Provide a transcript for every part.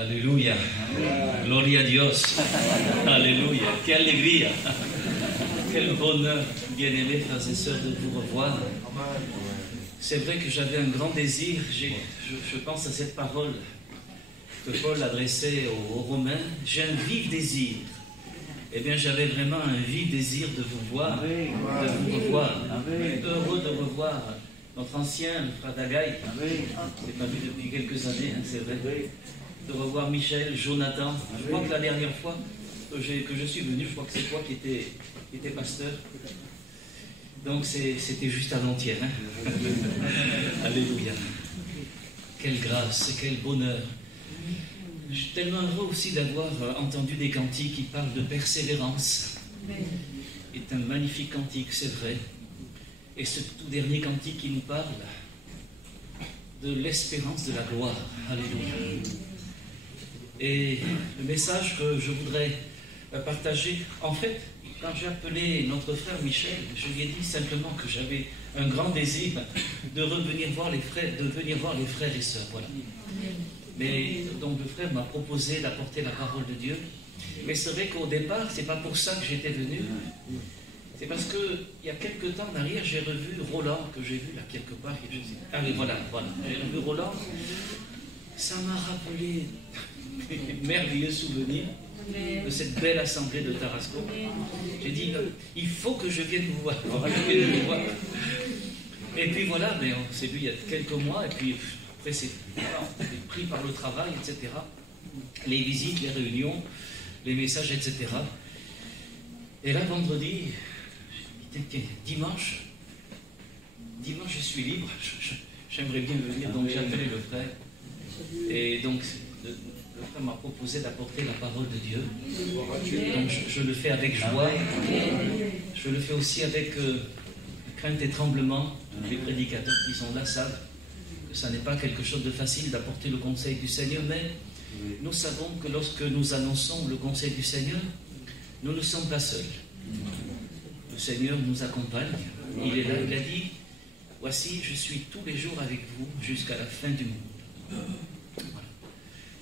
Alléluia. Gloria a Dios. Alléluia. Quelle alegria. Quel bonheur, bien-aimés frères et sœurs, de vous revoir. C'est vrai que j'avais un grand désir. Je pense à cette parole que Paul adressait aux Romains. J'ai un vif désir. Eh bien, j'avais vraiment un vif désir de vous voir, de vous revoir. Heureux de revoir notre ancien, le frère Dagaï. Je ne l'ai pas vu depuis quelques années, hein, c'est vrai. De revoir Michel, Jonathan. Je crois que la dernière fois que je suis venu, je crois que c'est toi qui étais pasteur. Donc c'était juste avant-hier. Hein. Alléluia. Quelle grâce, quel bonheur. Je suis tellement heureux aussi d'avoir entendu des cantiques qui parlent de persévérance. C'est un magnifique cantique, c'est vrai. Et ce tout dernier cantique qui nous parle de l'espérance de la gloire. Alléluia. Et le message que je voudrais partager, en fait, quand j'ai appelé notre frère Michel, je lui ai dit simplement que j'avais un grand désir de venir voir les frères et sœurs. Voilà. Mais donc le frère m'a proposé d'apporter la parole de Dieu. Mais c'est vrai qu'au départ, c'est pas pour ça que j'étais venu. C'est parce que il y a quelque temps en arrière, j'ai revu Roland, que j'ai vu là quelque part. Ah oui, voilà. J'ai revu Roland. Ça m'a rappelé des merveilleux souvenirs de cette belle assemblée de Tarascon. J'ai dit, il faut que je vienne vous voir. Et puis voilà, mais on s'est vu il y a quelques mois, et puis après, on est pris par le travail, etc. Les visites, les réunions, les messages, etc. Et là, vendredi, dimanche, je suis libre, j'aimerais bien venir, donc j'ai appelé le frère. Et donc, le frère m'a proposé d'apporter la parole de Dieu. Donc, je le fais avec joie. Je le fais aussi avec crainte et tremblement. Les prédicateurs qui sont là savent que ça n'est pas quelque chose de facile d'apporter le conseil du Seigneur, mais nous savons que lorsque nous annonçons le conseil du Seigneur, nous ne sommes pas seuls. Le Seigneur nous accompagne. Il est là, il a dit, voici, je suis tous les jours avec vous jusqu'à la fin du monde.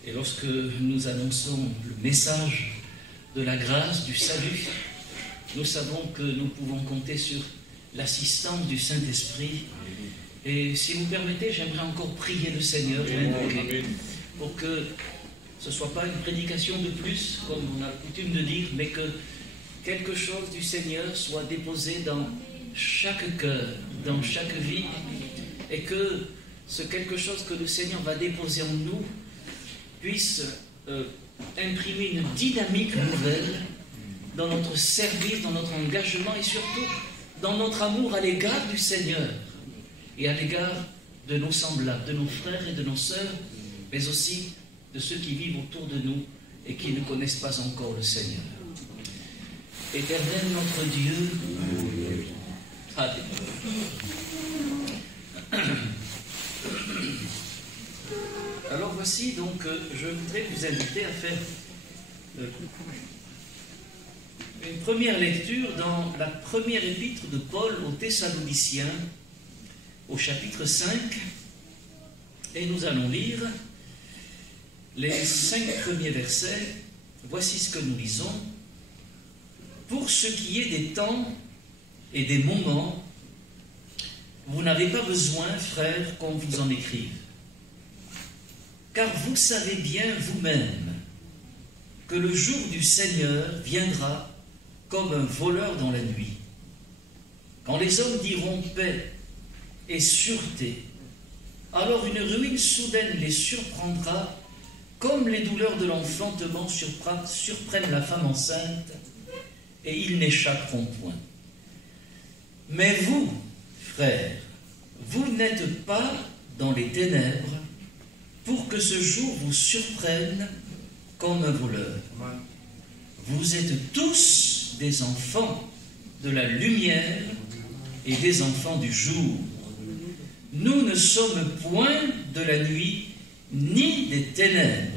Et lorsque nous annonçons le message de la grâce, du salut, nous savons que nous pouvons compter sur l'assistance du Saint-Esprit. Et si vous permettez, j'aimerais encore prier le Seigneur pour que ce ne soit pas une prédication de plus, comme on a coutume de dire, mais que quelque chose du Seigneur soit déposé dans chaque cœur, dans chaque vie, et que ce quelque chose que le Seigneur va déposer en nous puisse imprimer une dynamique nouvelle dans notre service, dans notre engagement et surtout dans notre amour à l'égard du Seigneur et à l'égard de nos semblables, de nos frères et de nos sœurs, mais aussi de ceux qui vivent autour de nous et qui ne connaissent pas encore le Seigneur. Éternel notre Dieu, Alléluia. Alors voici donc, je voudrais vous inviter à faire une première lecture dans la première épître de Paul aux Thessaloniciens, au chapitre 5, et nous allons lire les 5 premiers versets. Voici ce que nous lisons. Pour ce qui est des temps et des moments, vous n'avez pas besoin, frères, qu'on vous en écrive. Car vous savez bien vous-même que le jour du Seigneur viendra comme un voleur dans la nuit. Quand les hommes diront paix et sûreté, alors une ruine soudaine les surprendra, comme les douleurs de l'enfantement surprennent la femme enceinte, et ils n'échapperont point. Mais vous, frères, vous n'êtes pas dans les ténèbres, pour que ce jour vous surprenne comme un voleur. Vous êtes tous des enfants de la lumière et des enfants du jour. Nous ne sommes point de la nuit ni des ténèbres.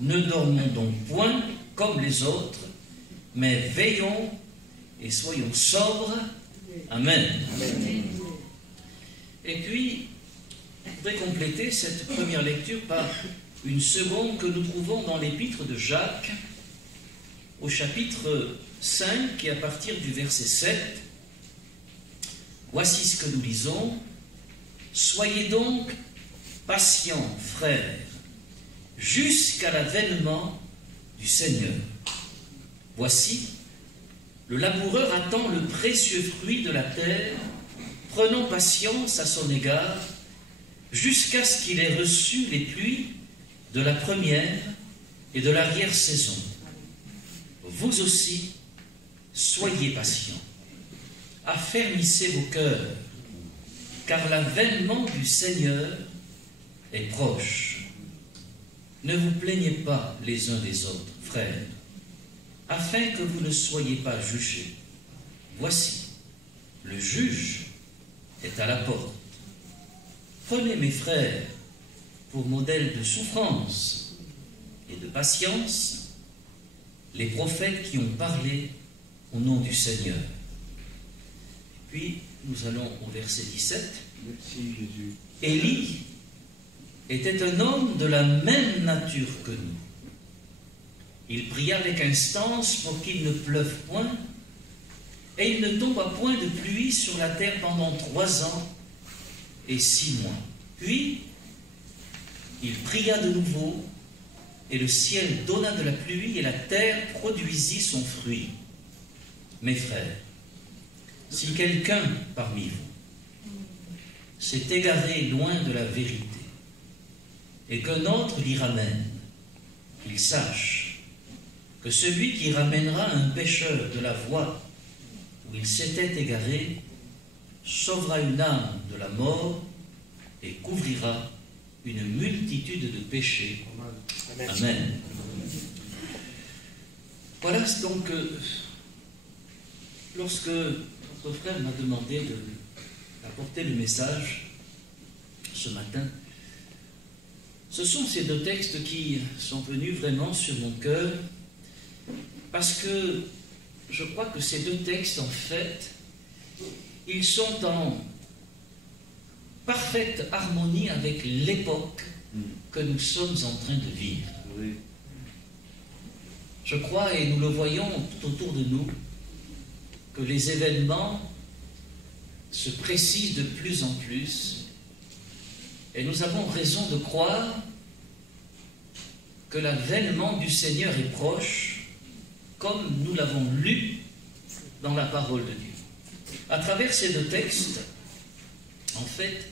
Ne dormons donc point comme les autres, mais veillons et soyons sobres. Amen. Amen. Et puis, je voudrais compléter cette première lecture par une seconde que nous trouvons dans l'épître de Jacques, au chapitre 5 et à partir du verset 7. Voici ce que nous lisons. « Soyez donc patients, frères, jusqu'à l'avènement du Seigneur. Voici, le laboureur attend le précieux fruit de la terre, prenant patience à son égard, jusqu'à ce qu'il ait reçu les pluies de la première et de l'arrière-saison. Vous aussi, soyez patients, affermissez vos cœurs, car l'avènement du Seigneur est proche. Ne vous plaignez pas les uns des autres, frères, afin que vous ne soyez pas jugés. Voici, le juge est à la porte. Prenez mes frères pour modèle de souffrance et de patience les prophètes qui ont parlé au nom du Seigneur. Puis, nous allons au verset 17. Merci Jésus. Élie était un homme de la même nature que nous. Il pria avec instance pour qu'il ne pleuve point, et il ne tomba point de pluie sur la terre pendant 3 ans et 6 mois. Puis, il pria de nouveau, et le ciel donna de la pluie, et la terre produisit son fruit. Mes frères, si quelqu'un parmi vous s'est égaré loin de la vérité, et qu'un autre l'y ramène, qu'il sache que celui qui ramènera un pécheur de la voie où il s'était égaré sauvera une âme de la mort et couvrira une multitude de péchés. Amen. Amen. Voilà donc, lorsque notre frère m'a demandé d'apporter le message ce matin, ce sont ces 2 textes qui sont venus vraiment sur mon cœur, parce que je crois que ces 2 textes, en fait, ils sont en parfaite harmonie avec l'époque que nous sommes en train de vivre. Oui. Je crois, et nous le voyons tout autour de nous, que les événements se précisent de plus en plus, et nous avons raison de croire que l'avènement du Seigneur est proche, comme nous l'avons lu dans la parole de Dieu. À travers ces 2 textes, en fait,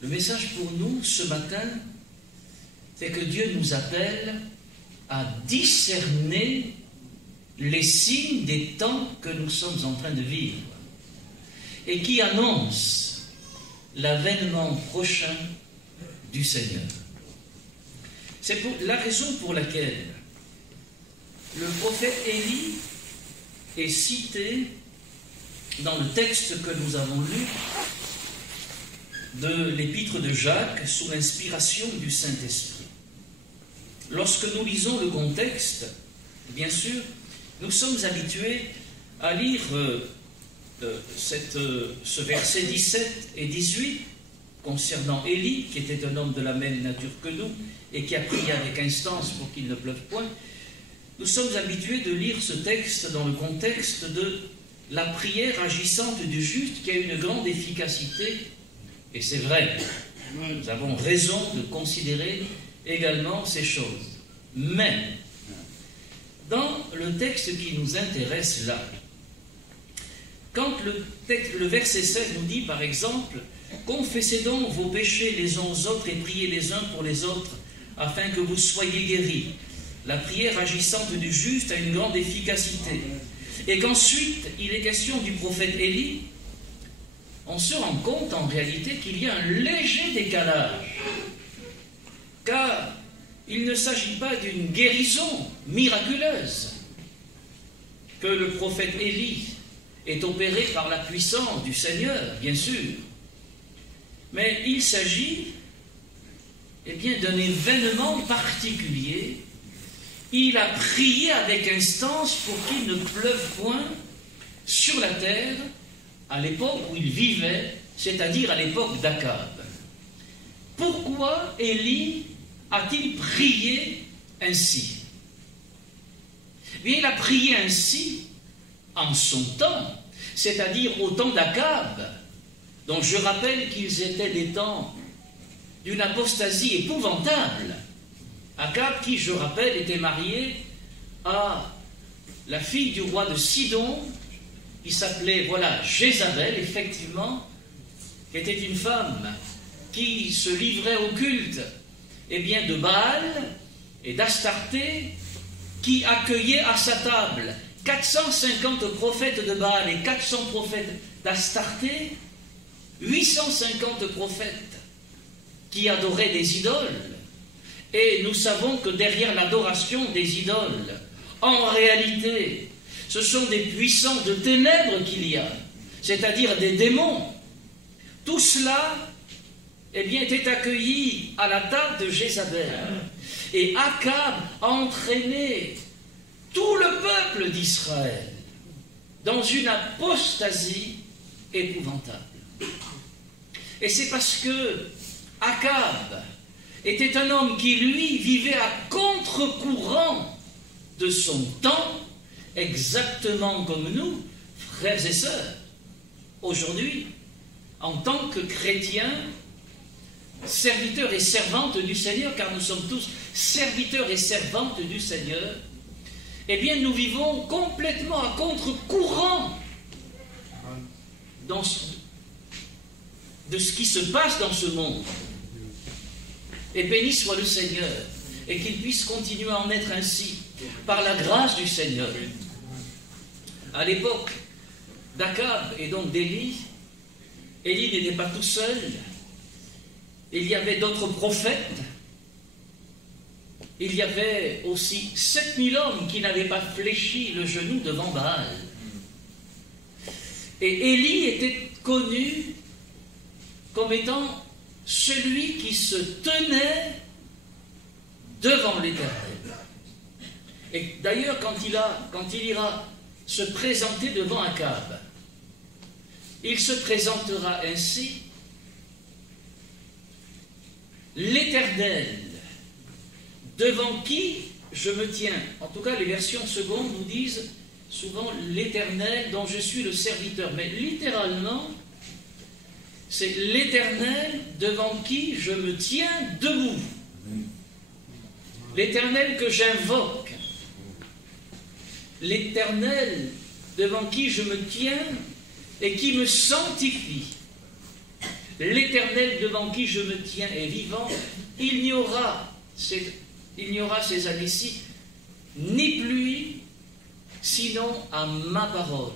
le message pour nous ce matin, c'est que Dieu nous appelle à discerner les signes des temps que nous sommes en train de vivre et qui annoncent l'avènement prochain du Seigneur. C'est la raison pour laquelle le prophète Élie est cité dans le texte que nous avons lu de l'épître de Jacques sous l'inspiration du Saint-Esprit. Lorsque nous lisons le contexte, bien sûr, nous sommes habitués à lire ce verset 17 et 18 concernant Élie, qui était un homme de la même nature que nous et qui a prié avec instance pour qu'il ne pleuve point. Nous sommes habitués de lire ce texte dans le contexte de la prière agissante du juste qui a une grande efficacité, et c'est vrai, nous avons raison de considérer également ces choses. Mais, dans le texte qui nous intéresse là, quand le verset 7 nous dit par exemple « Confessez donc vos péchés les uns aux autres et priez les uns pour les autres, afin que vous soyez guéris. » La prière agissante du juste a une grande efficacité. Et qu'ensuite, il est question du prophète Élie, on se rend compte en réalité qu'il y a un léger décalage. Car il ne s'agit pas d'une guérison miraculeuse que le prophète Élie est opéré par la puissance du Seigneur, bien sûr. Mais il s'agit bien, d'un événement particulier. Il a prié avec instance pour qu'il ne pleuve point sur la terre à l'époque où il vivait, c'est-à-dire à l'époque d'Akab. pourquoi Élie a-t-il prié ainsi? Bien, il a prié ainsi en son temps, c'est-à-dire au temps d'Akab, dont je rappelle qu'ils étaient des temps d'une apostasie épouvantable. Akab, qui, je rappelle, était marié à la fille du roi de Sidon, qui s'appelait, voilà, Jézabel, effectivement, qui était une femme qui se livrait au culte, eh bien, de Baal et d'Astarté, qui accueillait à sa table 450 prophètes de Baal et 400 prophètes d'Astarté, 850 prophètes qui adoraient des idoles. Et nous savons que derrière l'adoration des idoles, en réalité, ce sont des puissances de ténèbres qu'il y a, c'est-à-dire des démons. Tout cela, eh bien, était accueilli à la table de Jézabel. Et Akab a entraîné tout le peuple d'Israël dans une apostasie épouvantable. Et c'est parce que Akab était un homme qui, lui, vivait à contre-courant de son temps, exactement comme nous, frères et sœurs, aujourd'hui, en tant que chrétiens, serviteurs et servantes du Seigneur, car nous sommes tous serviteurs et servantes du Seigneur, eh bien, nous vivons complètement à contre-courant de ce qui se passe dans ce monde. Et béni soit le Seigneur, et qu'il puisse continuer à en être ainsi, par la grâce du Seigneur. À l'époque d'Akab et donc d'Élie, Élie n'était pas tout seul, il y avait d'autres prophètes, il y avait aussi 7000 hommes qui n'avaient pas fléchi le genou devant Baal. Et Élie était connu comme étant celui qui se tenait devant l'Éternel. Et d'ailleurs, quand il ira se présenter devant Akab, il se présentera ainsi: l'Éternel, devant qui je me tiens. En tout cas, les versions secondes nous disent souvent l'Éternel dont je suis le serviteur. Mais littéralement, c'est l'Éternel devant qui je me tiens debout. L'Éternel que j'invoque. L'Éternel devant qui je me tiens et qui me sanctifie. L'Éternel devant qui je me tiens est vivant. Il n'y aura ces années-ci ni pluie, sinon à ma parole.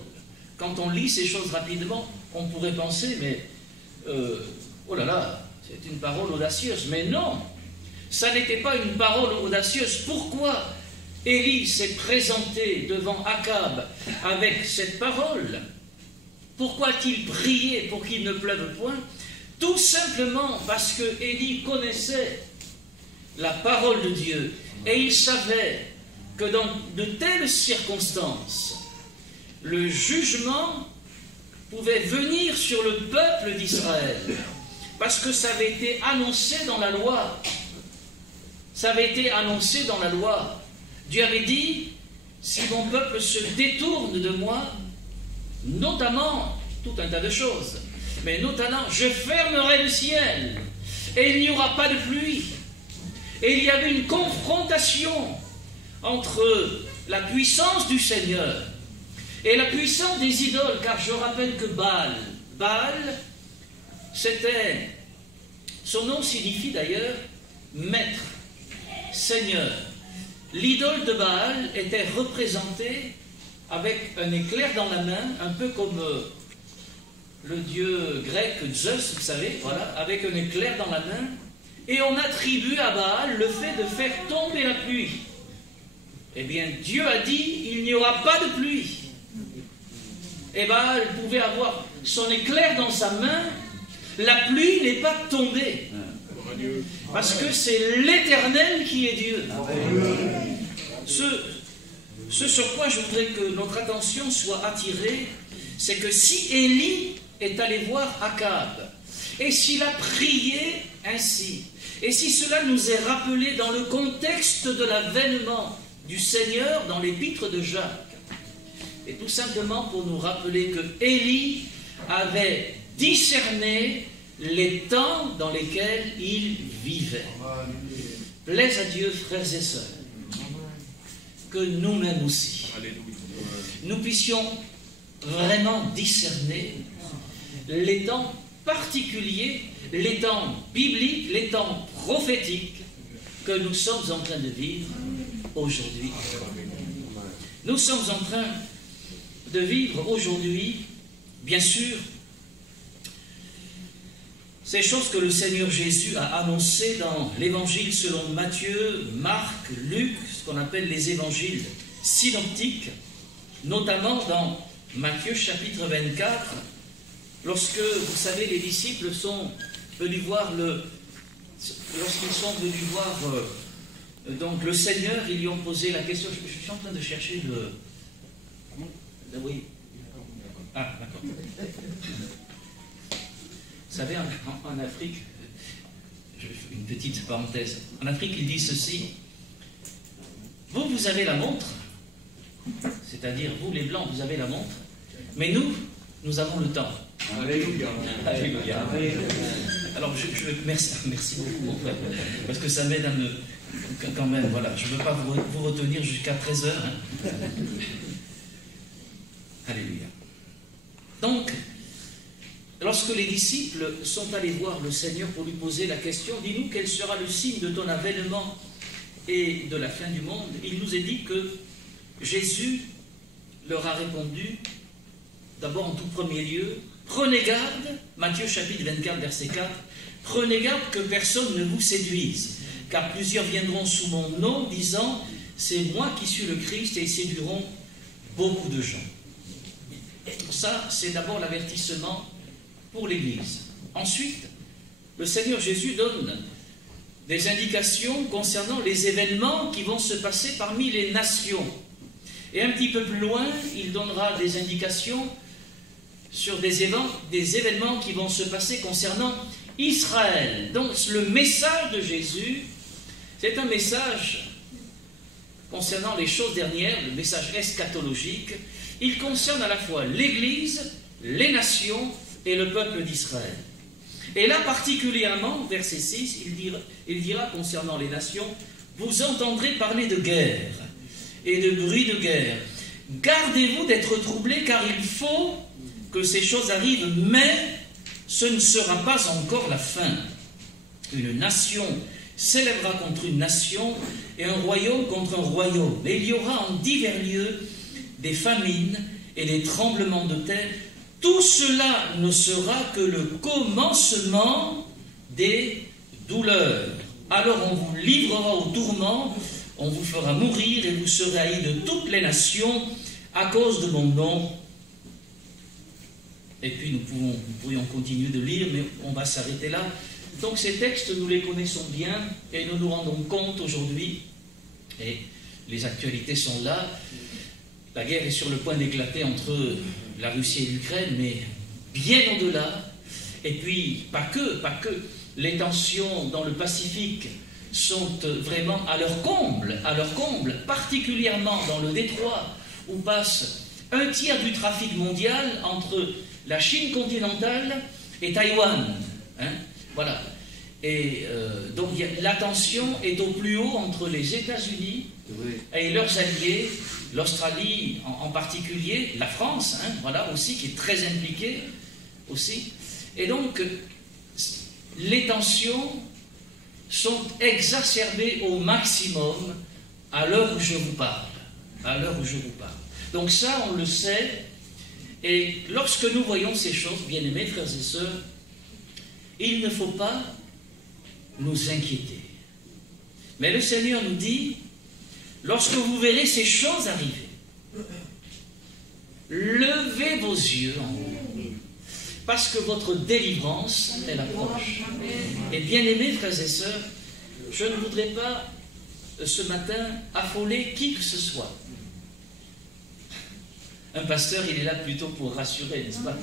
Quand on lit ces choses rapidement, on pourrait penser, mais oh là là, c'est une parole audacieuse. Mais non, ça n'était pas une parole audacieuse. Pourquoi Élie s'est présenté devant Akab avec cette parole? Pourquoi a-t-il prié pour qu'il ne pleuve point? Tout simplement parce que Élie connaissait la parole de Dieu et il savait que dans de telles circonstances, le jugement pouvait venir sur le peuple d'Israël, parce que ça avait été annoncé dans la loi. Ça avait été annoncé dans la loi. Dieu avait dit: si mon peuple se détourne de moi, notamment, tout un tas de choses, mais notamment, je fermerai le ciel, et il n'y aura pas de pluie. Et il y avait une confrontation entre la puissance du Seigneur et la puissance des idoles, car je rappelle que Baal, c'était, son nom signifie d'ailleurs maître, Seigneur. L'idole de Baal était représentée avec un éclair dans la main, un peu comme le dieu grec Zeus, vous savez, voilà, avec un éclair dans la main, et on attribue à Baal le fait de faire tomber la pluie. Eh bien, Dieu a dit, il n'y aura pas de pluie. Et Baal pouvait avoir son éclair dans sa main, la pluie n'est pas tombée. Parce que c'est l'Éternel qui est Dieu. Ce sur quoi je voudrais que notre attention soit attirée, c'est que si Élie est allé voir Akab, Et s'il a prié ainsi, et si cela nous est rappelé dans le contexte de l'avènement du Seigneur dans l'épître de Jacques, et tout simplement pour nous rappeler que Élie avait discerné les temps dans lesquels il vivait. Plaise à Dieu, frères et sœurs, que nous-mêmes aussi, nous puissions vraiment discerner les temps particuliers, les temps bibliques, les temps prophétiques que nous sommes en train de vivre aujourd'hui. Nous sommes en train de vivre aujourd'hui, bien sûr, ces choses que le Seigneur Jésus a annoncées dans l'Évangile selon Matthieu, Marc, Luc, ce qu'on appelle les évangiles synoptiques, notamment dans Matthieu chapitre 24, lorsque, vous savez, les disciples sont venus voir lorsqu'ils sont venus voir donc le Seigneur, ils lui ont posé la question. Je suis en train de chercher le... Oui. Ah, d'accord. Vous savez, en Afrique, je fais une petite parenthèse, en Afrique, ils disent ceci: vous avez la montre, c'est-à-dire, vous les Blancs, vous avez la montre, mais nous avons le temps. Alléluia. Alléluia. Alors, merci beaucoup, mon frère, parce que ça m'aide à me... Quand même, voilà, je ne veux pas vous retenir jusqu'à 13h. Hein. Alléluia. Donc, lorsque les disciples sont allés voir le Seigneur pour lui poser la question, dis-nous quel sera le signe de ton avènement et de la fin du monde, il nous est dit que Jésus leur a répondu, d'abord en tout premier lieu, prenez garde, Matthieu chapitre 24, verset 4, prenez garde que personne ne vous séduise, car plusieurs viendront sous mon nom, disant, c'est moi qui suis le Christ, et ils séduiront beaucoup de gens. Ça, c'est d'abord l'avertissement pour l'Église. Ensuite, le Seigneur Jésus donne des indications concernant les événements qui vont se passer parmi les nations. Et un petit peu plus loin, il donnera des indications sur des événements qui vont se passer concernant Israël. Donc le message de Jésus, c'est un message concernant les choses dernières, le message eschatologique. Il concerne à la fois l'Église, les nations et le peuple d'Israël. Et là particulièrement, verset 6, il dira concernant les nations, vous entendrez parler de guerre et de bruit de guerre. Gardez-vous d'être troublés, car il faut que ces choses arrivent, mais ce ne sera pas encore la fin. Une nation s'élèvera contre une nation et un royaume contre un royaume. Et il y aura en divers lieux des famines et des tremblements de terre. Tout cela ne sera que le commencement des douleurs. Alors on vous livrera au tourment, on vous fera mourir et vous serez haïs de toutes les nations à cause de mon nom. Et puis nous pourrions continuer de lire, mais on va s'arrêter là. Donc ces textes, nous les connaissons bien et nous nous rendons compte aujourd'hui, et les actualités sont là. La guerre est sur le point d'éclater entre la Russie et l'Ukraine, mais bien au-delà. Et puis, pas que, les tensions dans le Pacifique sont vraiment à leur comble, particulièrement dans le détroit, où passe un tiers du trafic mondial entre la Chine continentale et Taïwan. Hein, voilà. Et donc la tension est au plus haut entre les États-Unis et leurs alliés, l'Australie en particulier, la France, hein, voilà, aussi, qui est très impliquée aussi. Et donc, les tensions sont exacerbées au maximum à l'heure où je vous parle. Donc ça, on le sait. Et lorsque nous voyons ces choses, bien-aimés frères et sœurs, il ne faut pas nous inquiéter. Mais le Seigneur nous dit, lorsque vous verrez ces choses arriver, levez vos yeux en haut, parce que votre délivrance, elle approche. Et bien-aimés frères et sœurs, je ne voudrais pas ce matin affoler qui que ce soit. Un pasteur, il est là plutôt pour rassurer, n'est-ce pas?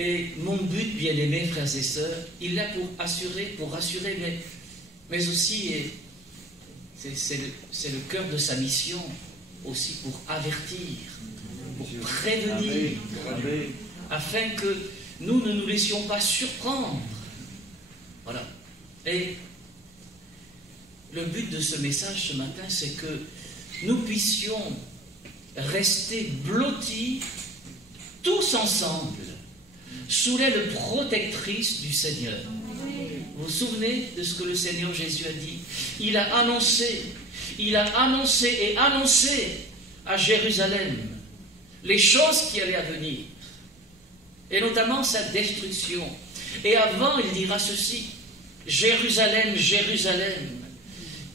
Et mon but, bien-aimés frères et sœurs, il est là pour rassurer, mais aussi, c'est le cœur de sa mission, aussi pour avertir, pour prévenir, afin que nous ne nous laissions pas surprendre. Voilà. Et le but de ce message ce matin, c'est que nous puissions rester blottis tous ensemble sous l'aile protectrice du Seigneur. Vous vous souvenez de ce que le Seigneur Jésus a dit? Il a annoncé à Jérusalem les choses qui allaient à venir, et notamment sa destruction. Et avant, il dira ceci: Jérusalem, Jérusalem,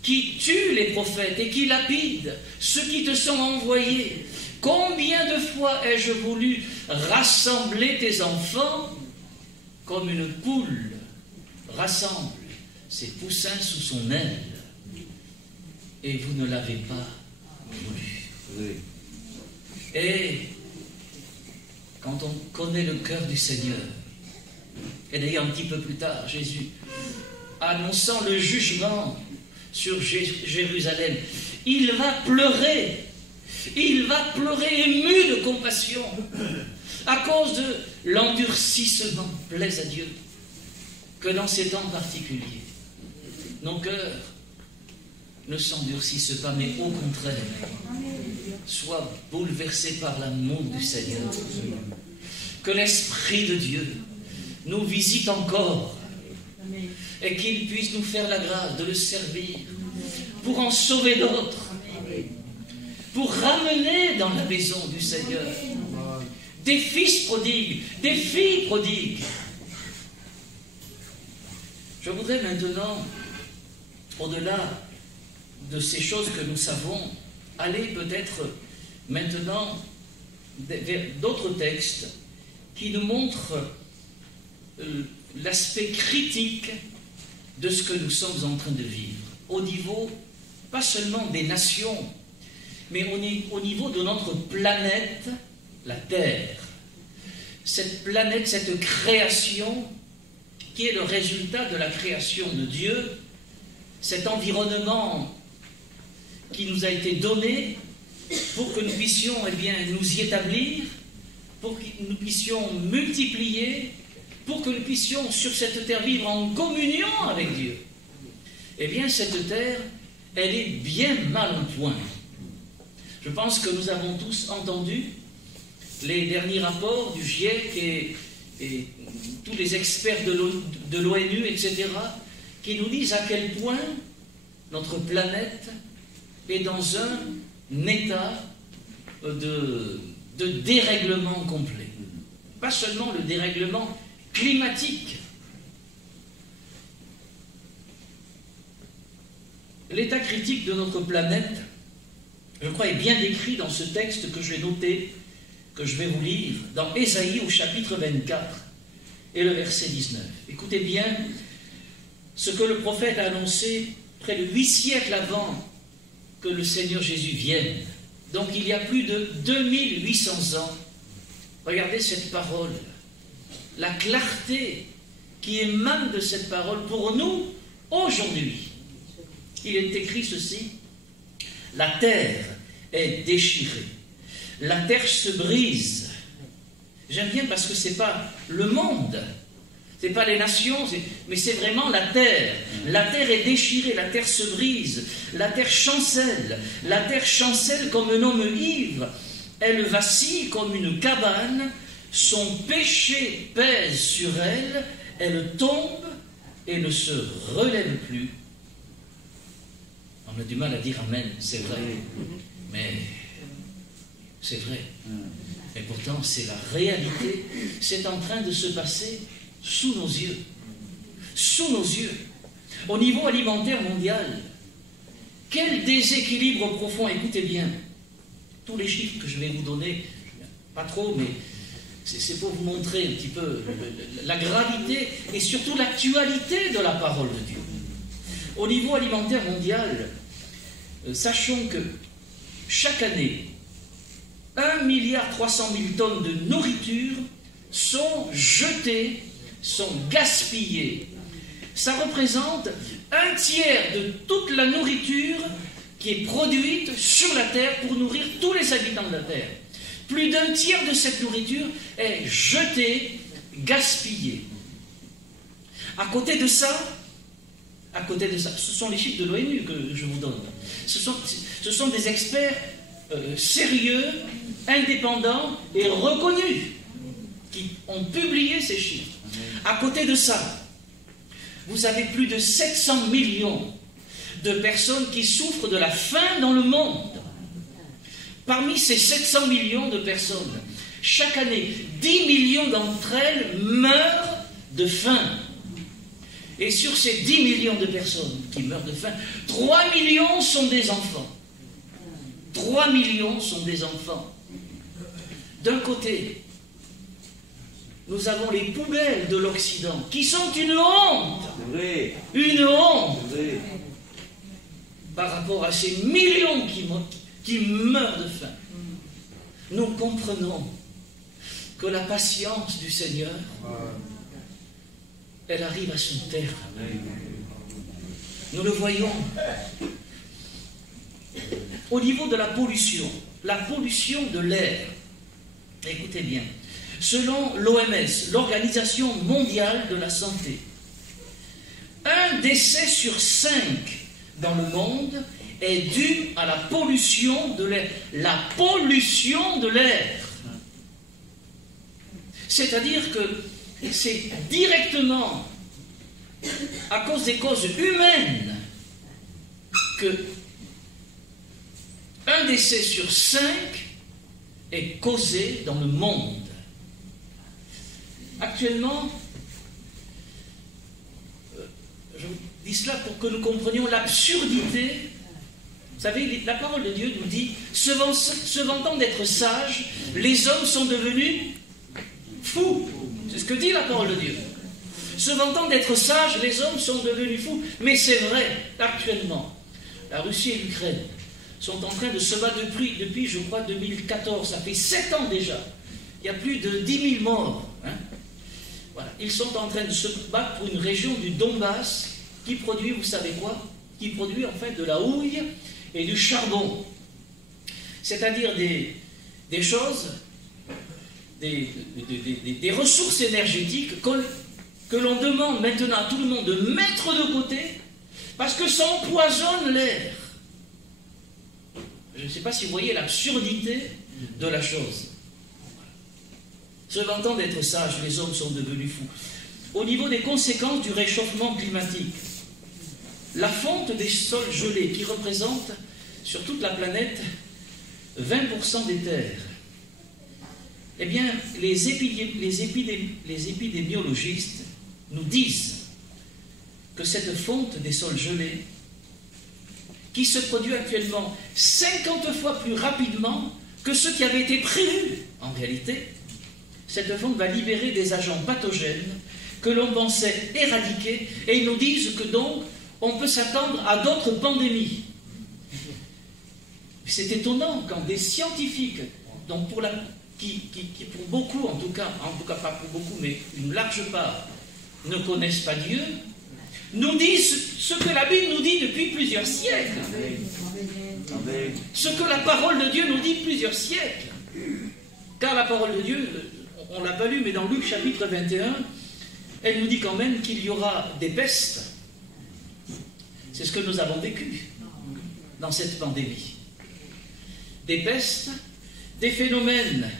qui tue les prophètes et qui lapide ceux qui te sont envoyés. Combien de fois ai-je voulu rassembler tes enfants comme une poule rassemble ses poussins sous son aile, et vous ne l'avez pas voulu. Oui. Et quand on connaît le cœur du Seigneur, et d'ailleurs un petit peu plus tard, Jésus, annonçant le jugement sur Jérusalem, il va pleurer ému de compassion à cause de l'endurcissement, plaise à Dieu, que dans ces temps particuliers, nos cœurs ne s'endurcissent pas, mais au contraire, soient bouleversés par l'amour du Seigneur. Que l'Esprit de Dieu nous visite encore et qu'il puisse nous faire la grâce de le servir pour en sauver d'autres, pour ramener dans la maison du Seigneur des fils prodigues, des filles prodigues. Je voudrais maintenant, au-delà de ces choses que nous savons, aller peut-être maintenant vers d'autres textes qui nous montrent l'aspect critique de ce que nous sommes en train de vivre, au niveau, pas seulement des nations, mais au niveau de notre planète, la Terre. Cette planète, cette création, qui est le résultat de la création de Dieu, cet environnement qui nous a été donné pour que nous puissions nous y établir, pour que nous puissions multiplier, pour que nous puissions sur cette terre vivre en communion avec Dieu. Eh bien, cette terre, elle est bien mal en point. Je pense que nous avons tous entendu les derniers rapports du GIEC et tous les experts de l'ONU, etc., qui nous disent à quel point notre planète est dans un état de dérèglement complet. Pas seulement le dérèglement climatique. L'état critique de notre planète, je crois, est bien décrit dans ce texte que je vais noter, que je vais vous lire, dans Ésaïe au chapitre 24 et le verset 19. Écoutez bien ce que le prophète a annoncé près de 8 siècles avant que le Seigneur Jésus vienne. Donc il y a plus de 2800 ans. Regardez cette parole, la clarté qui émane de cette parole pour nous aujourd'hui. Il est écrit ceci: la terre est déchirée, la terre se brise. J'aime bien parce que ce n'est pas le monde, ce n'est pas les nations, mais c'est vraiment la terre. La terre est déchirée, la terre se brise, la terre chancelle comme un homme ivre. Elle vacille comme une cabane, son péché pèse sur elle, elle tombe et ne se relève plus. On a du mal à dire amen, c'est vrai, mais c'est vrai. Et pourtant, c'est la réalité. C'est en train de se passer sous nos yeux. Sous nos yeux. Au niveau alimentaire mondial, quel déséquilibre profond. Écoutez bien, tous les chiffres que je vais vous donner, pas trop, mais c'est pour vous montrer un petit peu la gravité et surtout l'actualité de la parole de Dieu. Au niveau alimentaire mondial, sachons que chaque année, 1,3 milliard de tonnes de nourriture sont jetés, sont gaspillés. Ça représente 1/3 de toute la nourriture qui est produite sur la terre pour nourrir tous les habitants de la terre. Plus d'1/3 de cette nourriture est jetée, gaspillée. À côté de ça, ce sont les chiffres de l'ONU que je vous donne. Ce sont des experts sérieux, indépendants et reconnus qui ont publié ces chiffres. À côté de ça, vous avez plus de 700 millions de personnes qui souffrent de la faim dans le monde. Parmi ces 700 millions de personnes, chaque année, 10 millions d'entre elles meurent de faim. Et sur ces 10 millions de personnes qui meurent de faim, 3 millions sont des enfants. 3 millions sont des enfants. D'un côté, nous avons les poubelles de l'Occident, qui sont une honte. Une honte par rapport à ces millions qui meurent de faim. Nous comprenons que la patience du Seigneur, elle arrive à son terme. Nous le voyons au niveau de la pollution de l'air. Écoutez bien, selon l'OMS, l'Organisation mondiale de la santé, 1 décès sur 5 dans le monde est dû à la pollution de l'air. La pollution de l'air. C'est-à-dire que c'est directement à cause des causes humaines que 1 décès sur 5 est causé dans le monde. Actuellement, je vous dis cela pour que nous comprenions l'absurdité. Vous savez, la parole de Dieu nous dit, se vantant d'être sages, les hommes sont devenus fous. C'est ce que dit la parole de Dieu. Se vantant d'être sages, les hommes sont devenus fous. Mais c'est vrai, actuellement, la Russie et l'Ukraine sont en train de se battre depuis, je crois, 2014. Ça fait 7 ans déjà. Il y a plus de 10 000 morts. Voilà. Ils sont en train de se battre pour une région du Donbass qui produit, vous savez quoi? Qui produit en fait de la houille et du charbon. C'est-à-dire des choses, des ressources énergétiques que l'on demande maintenant à tout le monde de mettre de côté parce que ça empoisonne l'air. Je ne sais pas si vous voyez l'absurdité de la chose. Se vantant d'être sages, les hommes sont devenus fous. Au niveau des conséquences du réchauffement climatique, la fonte des sols gelés qui représente sur toute la planète 20% des terres, eh bien, les épidémiologistes nous disent que cette fonte des sols gelés, qui se produit actuellement 50 fois plus rapidement que ce qui avait été prévu en réalité, cette fonte va libérer des agents pathogènes que l'on pensait éradiquer, et ils nous disent que donc on peut s'attendre à d'autres pandémies. C'est étonnant quand des scientifiques, donc qui pour beaucoup, en tout cas pas pour beaucoup, mais une large part, ne connaissent pas Dieu, nous disent ce que la Bible nous dit depuis plusieurs siècles. Ce que la parole de Dieu nous dit plusieurs siècles. Car la parole de Dieu, on ne l'a pas lu, mais dans Luc chapitre 21, elle nous dit quand même qu'il y aura des pestes. C'est ce que nous avons vécu dans cette pandémie. Des pestes, des phénomènes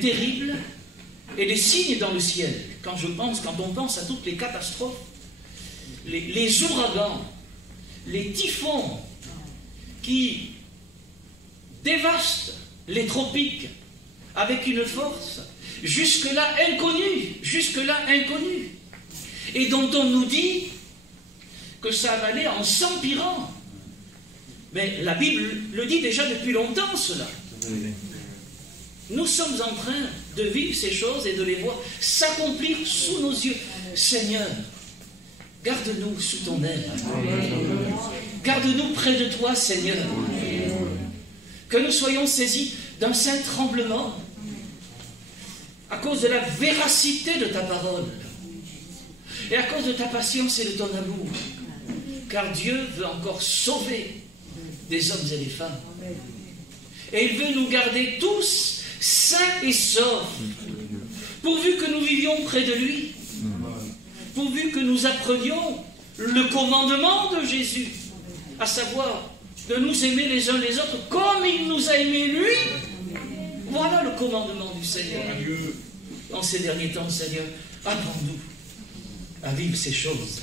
terribles et des signes dans le ciel. Quand on pense à toutes les catastrophes, les ouragans, les typhons qui dévastent les tropiques avec une force jusque-là inconnue, et dont on nous dit que ça va aller en s'empirant. Mais la Bible le dit déjà depuis longtemps, cela. Nous sommes en train de vivre ces choses et de les voir s'accomplir sous nos yeux. Seigneur, garde-nous sous ton aile. Garde-nous près de toi, Seigneur. Que nous soyons saisis d'un saint tremblement à cause de la véracité de ta parole, et à cause de ta patience et de ton amour, car Dieu veut encore sauver des hommes et des femmes. Et il veut nous garder tous sains et saufs, pourvu que nous vivions près de lui, pourvu que nous apprenions le commandement de Jésus, à savoir de nous aimer les uns les autres comme il nous a aimés lui. Voilà le commandement du Seigneur. En ces derniers temps, Seigneur, apprends-nous à vivre ces choses.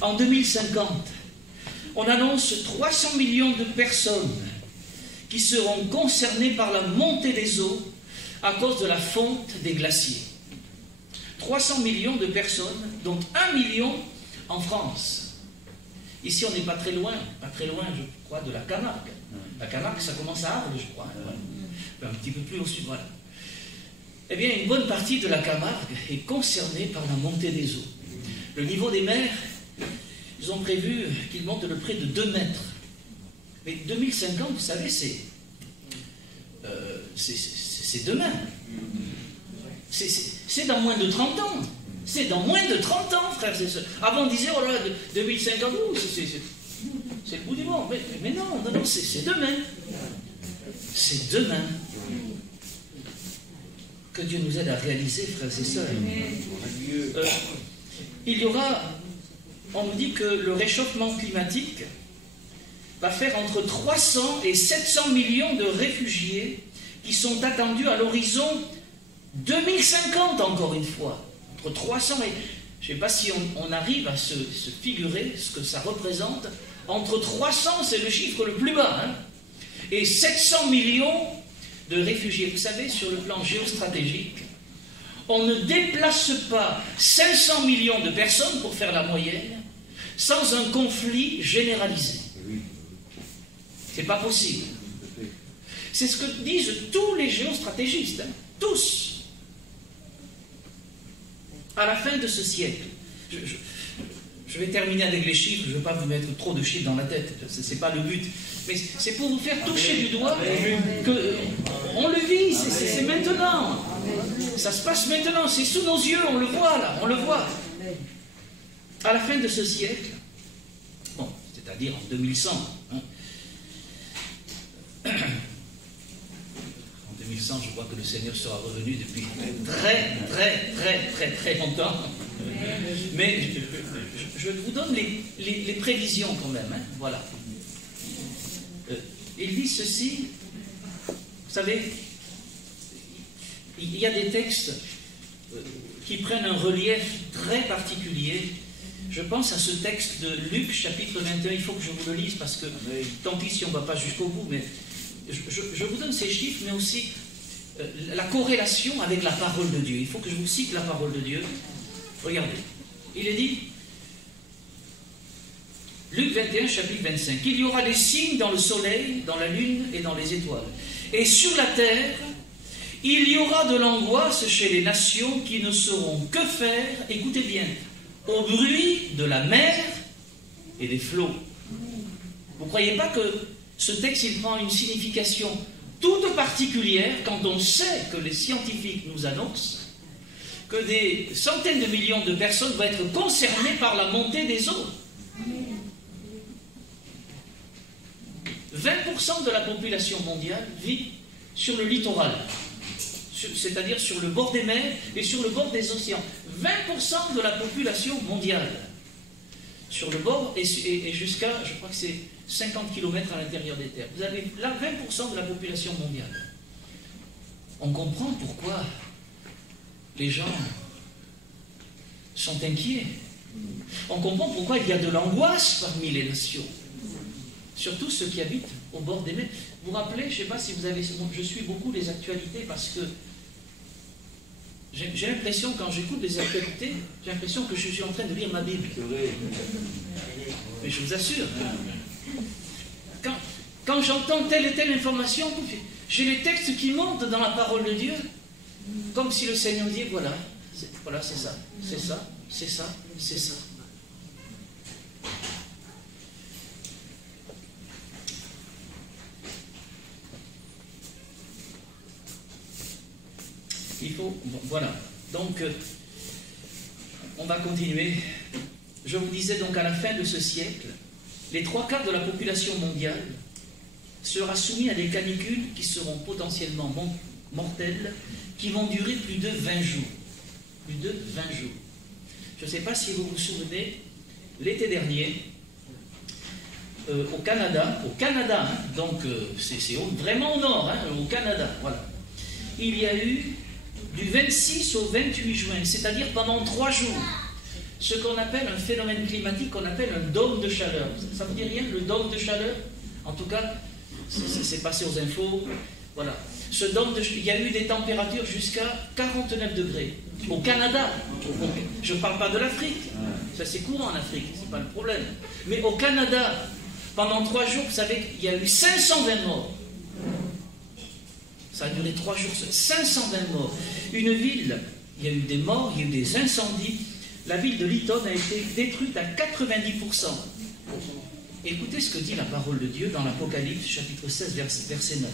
En 2050, on annonce 300 millions de personnes qui seront concernées par la montée des eaux à cause de la fonte des glaciers. 300 millions de personnes, dont 1 million en France. Ici, on n'est pas très loin, je crois, de la Camargue. La Camargue, ça commence à Arles, je crois. Un petit peu plus au sud, voilà. Eh bien, une bonne partie de la Camargue est concernée par la montée des eaux. Le niveau des mers, ils ont prévu qu'il monte de près de 2 mètres. Mais 2050, vous savez, c'est demain. C'est dans moins de 30 ans. C'est dans moins de 30 ans, frères et sœurs. Avant, on disait, oh là, 2050, c'est le bout du monde. Mais non, c'est demain. C'est demain. Que Dieu nous aide à réaliser, frères et sœurs. Il y aura, on nous dit que le réchauffement climatique va faire entre 300 et 700 millions de réfugiés qui sont attendus à l'horizon 2050, encore une fois. Entre 300 et... Je ne sais pas si on arrive à se figurer ce que ça représente. Entre 300, c'est le chiffre le plus bas, hein, et 700 millions de réfugiés. Vous savez, sur le plan géostratégique, on ne déplace pas 500 millions de personnes, pour faire la moyenne, sans un conflit généralisé. C'est pas possible. C'est ce que disent tous les géostratégistes, hein, tous. À la fin de ce siècle, je vais terminer avec les chiffres, je ne veux pas vous mettre trop de chiffres dans la tête, ce n'est pas le but, mais c'est pour vous faire toucher du doigt qu'on le vit, c'est maintenant, ça se passe maintenant, c'est sous nos yeux, on le voit là, on le voit. À la fin de ce siècle, bon, c'est-à-dire en 2100, hein, en 2100, je vois que le Seigneur sera revenu depuis très longtemps. Mais je vous donne les prévisions quand même. Hein, voilà. Il dit ceci. Vous savez, il y a des textes qui prennent un relief très particulier. Je pense à ce texte de Luc, chapitre 21. Il faut que je vous le lise parce que tant pis si on ne va pas jusqu'au bout, mais je vous donne ces chiffres, mais aussi la corrélation avec la parole de Dieu. Il faut que je vous cite la parole de Dieu. Regardez, il est dit, Luc 21, chapitre 25, il y aura des signes dans le soleil, dans la lune et dans les étoiles. Et sur la terre, il y aura de l'angoisse chez les nations qui ne sauront que faire, écoutez bien, au bruit de la mer et des flots. Vous ne croyez pas que ce texte, il prend une signification toute particulière quand on sait que les scientifiques nous annoncent que des centaines de millions de personnes vont être concernées par la montée des eaux. 20% de la population mondiale vit sur le littoral, c'est-à-dire sur le bord des mers et sur le bord des océans. 20% de la population mondiale sur le bord et jusqu'à, je crois que c'est 50 km à l'intérieur des terres. Vous avez là 20% de la population mondiale. On comprend pourquoi les gens sont inquiets. On comprend pourquoi il y a de l'angoisse parmi les nations. Surtout ceux qui habitent au bord des mers. Vous vous rappelez, je ne sais pas si vous avez... Je suis beaucoup les actualités parce que j'ai l'impression, quand j'écoute les actualités, j'ai l'impression que je suis en train de lire ma Bible. Mais je vous assure, quand j'entends telle et telle information, j'ai les textes qui montent dans la parole de Dieu, comme si le Seigneur dit, voilà, c'est ça, c'est ça, c'est ça, c'est ça. Il faut... Bon, voilà. Donc, on va continuer. Je vous disais donc, à la fin de ce siècle, les 3/4 de la population mondiale sera soumise à des canicules qui seront potentiellement mortelles, qui vont durer plus de 20 jours. Plus de 20 jours. Je ne sais pas si vous vous souvenez, l'été dernier, au Canada, hein, donc c'est vraiment au nord, hein, au Canada, voilà. Il y a eu du 26 au 28 juin, c'est-à-dire pendant 3 jours, ce qu'on appelle un phénomène climatique qu'on appelle un dôme de chaleur. Ça vous dit rien, le dôme de chaleur? En tout cas, c'est passé aux infos. Voilà. Ce dôme il y a eu des températures jusqu'à 49 degrés. Au Canada. Je ne parle pas de l'Afrique. Ça, c'est courant en Afrique, c'est pas le problème. Mais au Canada, pendant 3 jours, vous savez qu'il y a eu 520 morts. Ça a duré 3 jours, 520 morts. Une ville, il y a eu des morts, il y a eu des incendies. La ville de Lytton a été détruite à 90%. Écoutez ce que dit la parole de Dieu dans l'Apocalypse, chapitre 16, verset 9.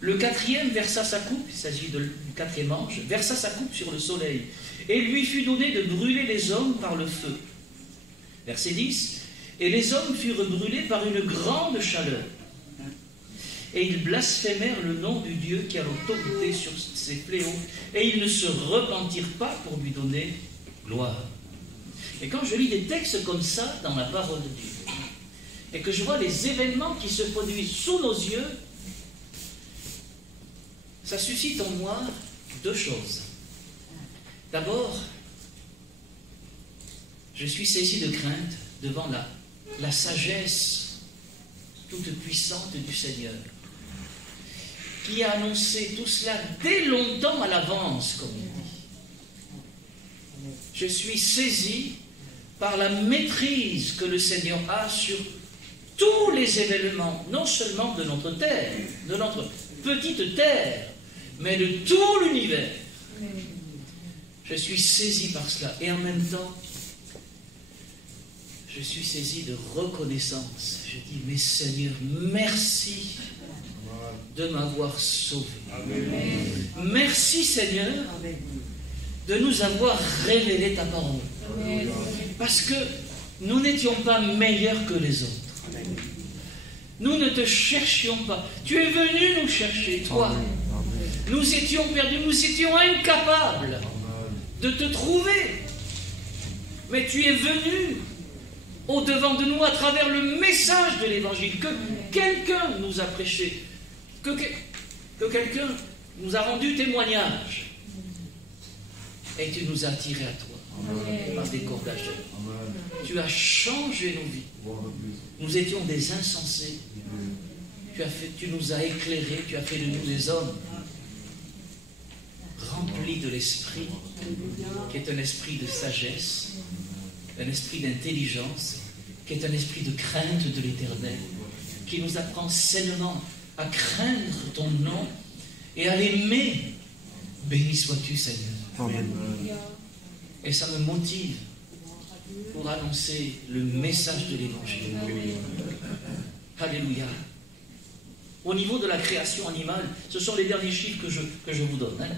Le 4e versa sa coupe, il s'agit du 4e ange, versa sa coupe sur le soleil, et il lui fut donné de brûler les hommes par le feu. Verset 10. Et les hommes furent brûlés par une grande chaleur. Et ils blasphémèrent le nom du Dieu qui a l'autorité sur ces fléaux, et ils ne se repentirent pas pour lui donner gloire. Et quand je lis des textes comme ça dans la parole de Dieu, et que je vois les événements qui se produisent sous nos yeux, ça suscite en moi 2 choses. D'abord, je suis saisi de crainte devant la sagesse toute puissante du Seigneur, qui a annoncé tout cela dès longtemps à l'avance, comme il dit. Je suis saisi par la maîtrise que le Seigneur a sur tous les événements, non seulement de notre terre, de notre petite terre, mais de tout l'univers. Je suis saisi par cela. Et en même temps, je suis saisi de reconnaissance. Je dis, mais Seigneur, merci de m'avoir sauvé. Amen. Merci Seigneur de nous avoir révélé ta parole. Amen. Parce que nous n'étions pas meilleurs que les autres. Amen. Nous ne te cherchions pas. Tu es venu nous chercher, toi. Amen. Nous étions perdus, nous étions incapables de te trouver. Mais tu es venu au-devant de nous à travers le message de l'Évangile que quelqu'un nous a prêché, que quelqu'un nous a rendu témoignage. Et tu nous as attirés à toi. Amen. Par des cordages. Tu as changé nos vies. Nous étions des insensés. Tu nous as éclairés, tu as fait de nous des hommes remplis de l'esprit, qui est un esprit de sagesse, un esprit d'intelligence, qui est un esprit de crainte de l'Éternel, qui nous apprend sainement à craindre ton nom et à l'aimer. Béni sois-tu, Seigneur. Amen. Et ça me motive pour annoncer le message de l'Évangile. Alléluia. Au niveau de la création animale, ce sont les derniers chiffres que je vous donne. Hein.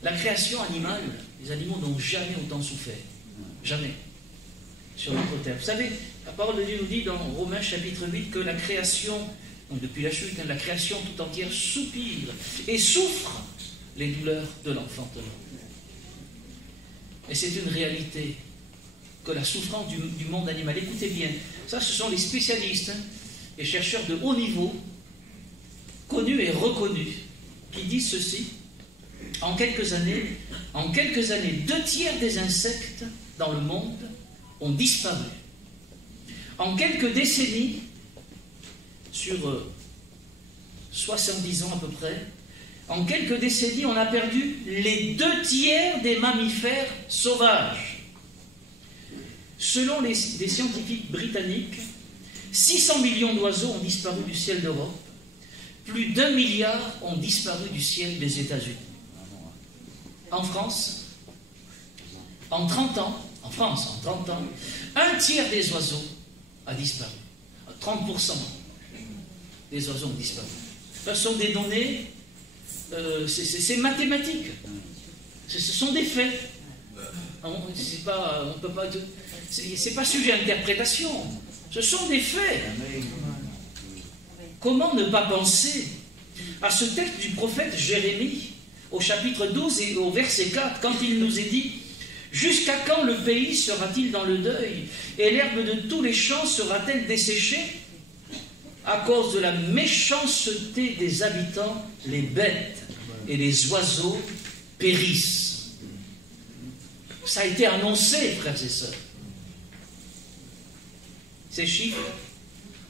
La création animale, les animaux n'ont jamais autant souffert. Jamais. Sur notre terre. Vous savez, la parole de Dieu nous dit dans Romains chapitre 8 que la création, donc depuis la chute, la création tout entière soupire et souffre les douleurs de l'enfantement. Et c'est une réalité que la souffrance du monde animal. Écoutez bien, ça ce sont les spécialistes, hein, les chercheurs de haut niveau, connus et reconnus, qui disent ceci. En quelques années, 2/3 des insectes dans le monde ont disparu. En quelques décennies, sur 70 ans à peu près, en quelques décennies, on a perdu les 2/3 des mammifères sauvages. Selon des scientifiques britanniques, 600 millions d'oiseaux ont disparu du ciel d'Europe. Plus d'1 milliard ont disparu du ciel des États-Unis. En France, en 30 ans, 1/3 des oiseaux a disparu. 30% des oiseaux ont disparu. Ce sont des données c'est mathématique. Ce sont des faits. C'est pas sujet à interprétation. Ce sont des faits. Comment ne pas penser à ce texte du prophète Jérémie, au chapitre 12 et au verset 4, quand il nous est dit « Jusqu'à quand le pays sera-t-il dans le deuil, et l'herbe de tous les champs sera-t-elle desséchée ? À cause de la méchanceté des habitants, les bêtes et les oiseaux périssent. » Ça a été annoncé, frères et sœurs. Ces chiffres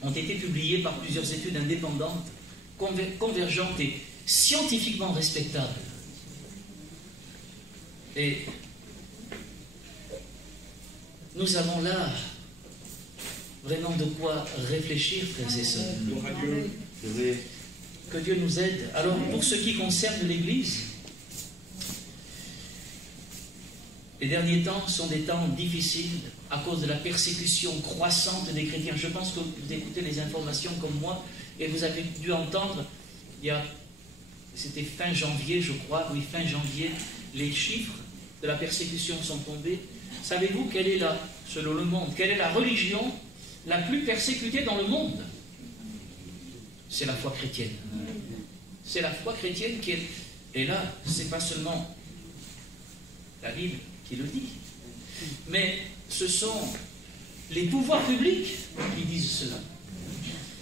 ont été publiés par plusieurs études indépendantes, convergentes et scientifiquement respectables. Et nous avons là vraiment de quoi réfléchir, frères et sœurs. Que Dieu nous aide. Alors, pour ce qui concerne l'Église, les derniers temps sont des temps difficiles à cause de la persécution croissante des chrétiens. Je pense que vous écoutez les informations comme moi, et vous avez dû entendre, c'était fin janvier, je crois, oui, fin janvier, les chiffres de la persécution sont tombés. Savez-vous quelle est selon le monde, quelle est la religion la plus persécutée dans le monde? C'est la foi chrétienne. C'est la foi chrétienne qui est... Et là, c'est pas seulement la Bible qui le dit, mais ce sont les pouvoirs publics qui disent cela.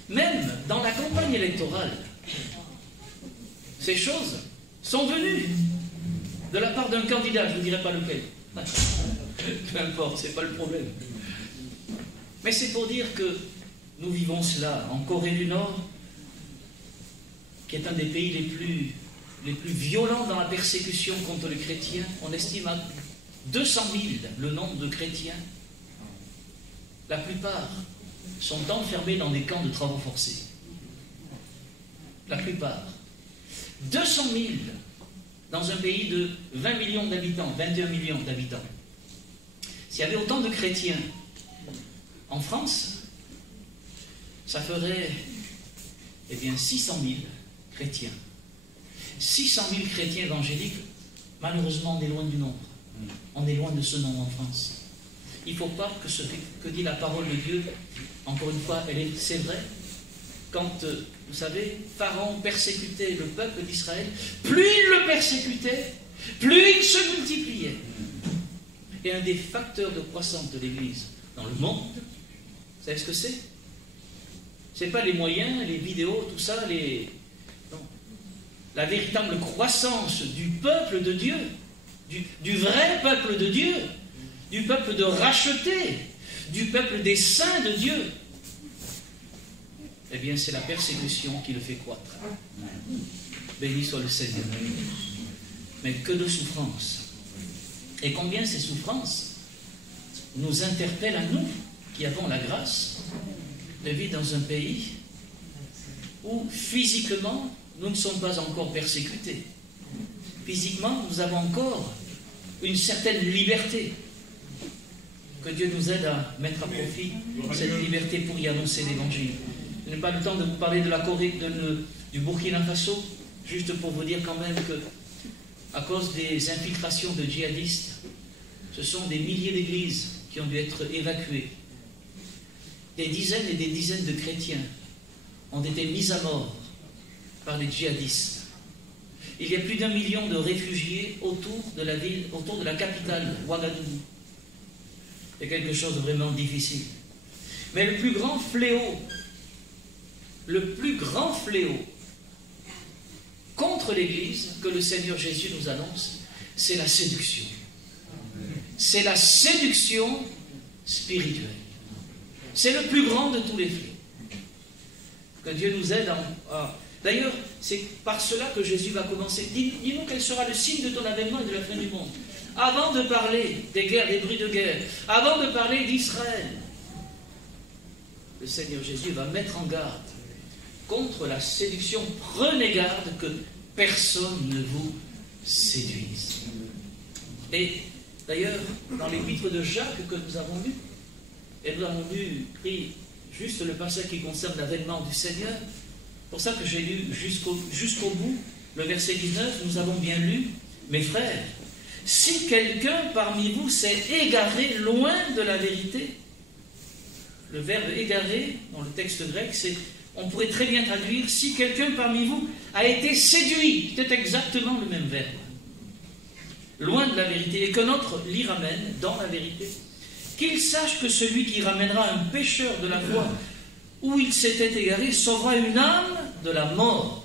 Même dans la campagne électorale, ces choses sont venues de la part d'un candidat, je ne vous dirai pas lequel. Peu importe, ce n'est pas le problème. Mais c'est pour dire que nous vivons cela en Corée du Nord, qui est un des pays les plus violents dans la persécution contre les chrétiens. On estime à 200 000 le nombre de chrétiens. La plupart sont enfermés dans des camps de travaux forcés. La plupart. 200 000 dans un pays de 20 millions d'habitants, 21 millions d'habitants. S'il y avait autant de chrétiens en France, ça ferait, 600 000 chrétiens. 600 000 chrétiens évangéliques, malheureusement, on est loin du nombre. On est loin de ce nombre en France. Il faut croire que ce que dit la parole de Dieu, encore une fois, c'est vrai. Quand, vous savez, Pharaon persécutait le peuple d'Israël, plus il le persécutait, plus il se multipliait. Et un des facteurs de croissance de l'Église dans le monde, vous savez ce que c'est? Ce n'est pas les moyens, les vidéos, tout ça, non. La véritable croissance du peuple de Dieu, du vrai peuple de Dieu, du peuple de racheté, du peuple des saints de Dieu, eh bien, c'est la persécution qui le fait croître. Béni soit le Seigneur. Mais que de souffrances. Et combien ces souffrances nous interpellent à nous, qui avons la grâce de vivre dans un pays où, physiquement, nous ne sommes pas encore persécutés. Physiquement, nous avons encore une certaine liberté. Que Dieu nous aide à mettre à profit cette liberté pour y annoncer l'Évangile. Je n'ai pas le temps de vous parler de la Corée, du Burkina Faso, juste pour vous dire quand même que, à cause des infiltrations de djihadistes, ce sont des milliers d'églises qui ont dû être évacuées. Des dizaines et des dizaines de chrétiens ont été mis à mort par les djihadistes. Il y a plus d'1 million de réfugiés autour de la ville, autour de la capitale, Ouagadougou. C'est quelque chose de vraiment difficile. Mais le plus grand fléau contre l'Église que le Seigneur Jésus nous annonce, c'est la séduction. C'est la séduction spirituelle. C'est le plus grand de tous les fléaux. Que Dieu nous aide à... D'ailleurs, c'est par cela que Jésus va commencer. Dis-nous quel sera le signe de ton avènement et de la fin du monde. Avant de parler des guerres, des bruits de guerre, avant de parler d'Israël, le Seigneur Jésus va mettre en garde contre la séduction. Prenez garde que personne ne vous séduise. Et d'ailleurs, dans l'épître de Jacques que nous avons lu, et nous avons pris juste le passage qui concerne l'avènement du Seigneur, pour ça que j'ai lu jusqu'au bout Le verset 19, nous avons bien lu, mes frères, si quelqu'un parmi vous s'est égaré loin de la vérité, le verbe égarer dans le texte grec, on pourrait très bien traduire, si quelqu'un parmi vous a été séduit, c'est exactement le même verbe, loin de la vérité, et que notre l'y ramène dans la vérité, qu'il sache que celui qui ramènera un pécheur de la voie où il s'était égaré sauvera une âme de la mort.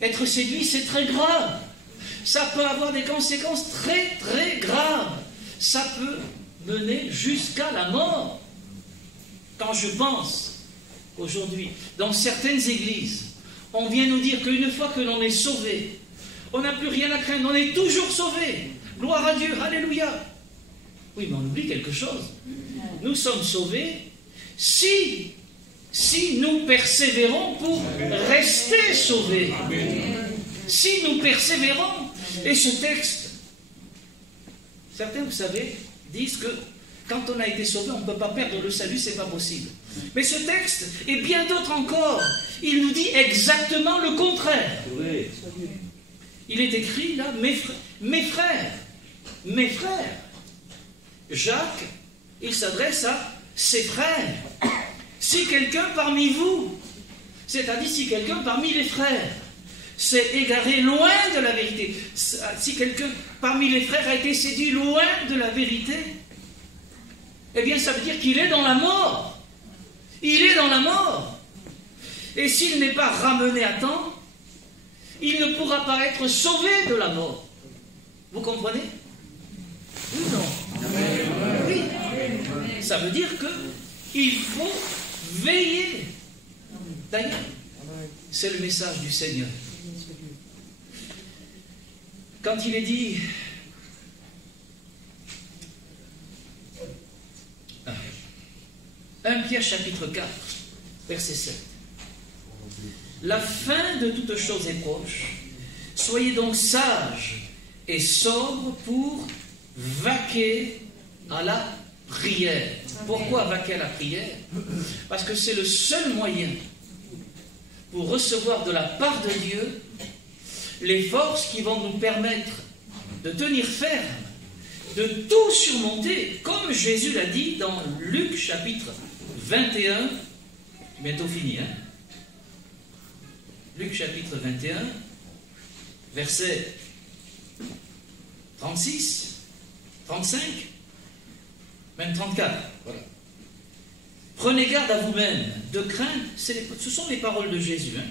Être séduit, c'est très grave. Ça peut avoir des conséquences très très graves. Ça peut mener jusqu'à la mort. Quand je pense qu'aujourd'hui, dans certaines églises, on vient nous dire qu'une fois que l'on est sauvé, on n'a plus rien à craindre, on est toujours sauvé. Gloire à Dieu, alléluia. Oui, mais on oublie quelque chose. Nous sommes sauvés si nous persévérons pour rester sauvés. Si nous persévérons. Et ce texte, certains, vous savez, disent que quand on a été sauvé, on ne peut pas perdre le salut, c'est pas possible. Mais ce texte, et bien d'autres encore, il nous dit exactement le contraire. Il est écrit là, mes frères. Jacques, il s'adresse à ses frères. Si quelqu'un parmi vous, c'est-à-dire si quelqu'un parmi les frères, s'est égaré loin de la vérité, si quelqu'un parmi les frères a été séduit loin de la vérité, eh bien ça veut dire qu'il est dans la mort. Il est dans la mort. Et s'il n'est pas ramené à temps, il ne pourra pas être sauvé de la mort. Vous comprenez? Oui ou non? Oui. Ça veut dire qu'il faut veiller. D'ailleurs, c'est le message du Seigneur. Quand il est dit 1 Pierre chapitre 4, verset 7. La fin de toute chose est proche. Soyez donc sages et sobres pour vaquer à la prière. Pourquoi vaquer à la prière? Parce que c'est le seul moyen pour recevoir de la part de Dieu les forces qui vont nous permettre de tenir ferme, de tout surmonter, comme Jésus l'a dit dans Luc chapitre 21, bientôt fini, hein? Luc chapitre 21, verset 36, 35, même 34. Voilà. Prenez garde à vous-même de crainte, ce sont les paroles de Jésus, hein?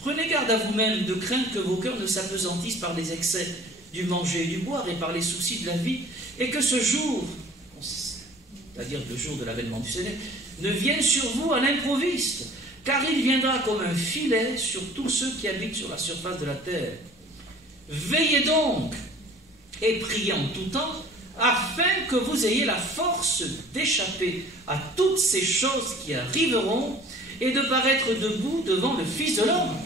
Prenez garde à vous-même de crainte que vos cœurs ne s'apesantissent par les excès du manger et du boire et par les soucis de la vie, et que ce jour, c'est-à-dire le jour de l'avènement du Seigneur, ne vienne sur vous à l'improviste, car il viendra comme un filet sur tous ceux qui habitent sur la surface de la terre. Veillez donc et priez en tout temps, afin que vous ayez la force d'échapper à toutes ces choses qui arriveront et de paraître debout devant le Fils de l'homme.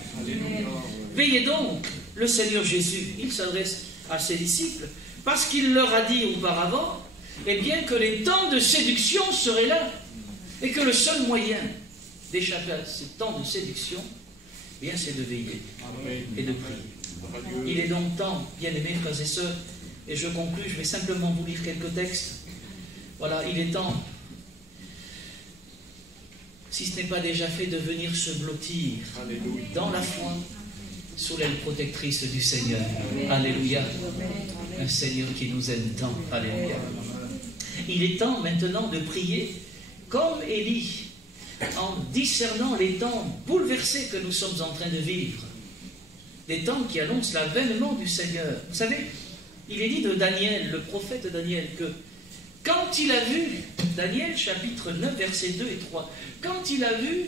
Veillez donc, le Seigneur Jésus, il s'adresse à ses disciples, parce qu'il leur a dit auparavant, eh bien que les temps de séduction seraient là, et que le seul moyen d'échapper à ces temps de séduction, eh bien c'est de veiller et de prier. Il est donc temps, bien-aimés frères et sœurs, et je conclus, je vais simplement vous lire quelques textes. Voilà, il est temps, si ce n'est pas déjà fait, de venir se blottir dans la foi sous l'aile protectrice du Seigneur. Alléluia. Un Seigneur qui nous aime tant. Alléluia. Il est temps maintenant de prier comme Élie, en discernant les temps bouleversés que nous sommes en train de vivre. Des temps qui annoncent l'avènement du Seigneur. Vous savez, il est dit de Daniel, le prophète Daniel, que quand il a vu, Daniel chapitre 9, versets 2 et 3, quand il a vu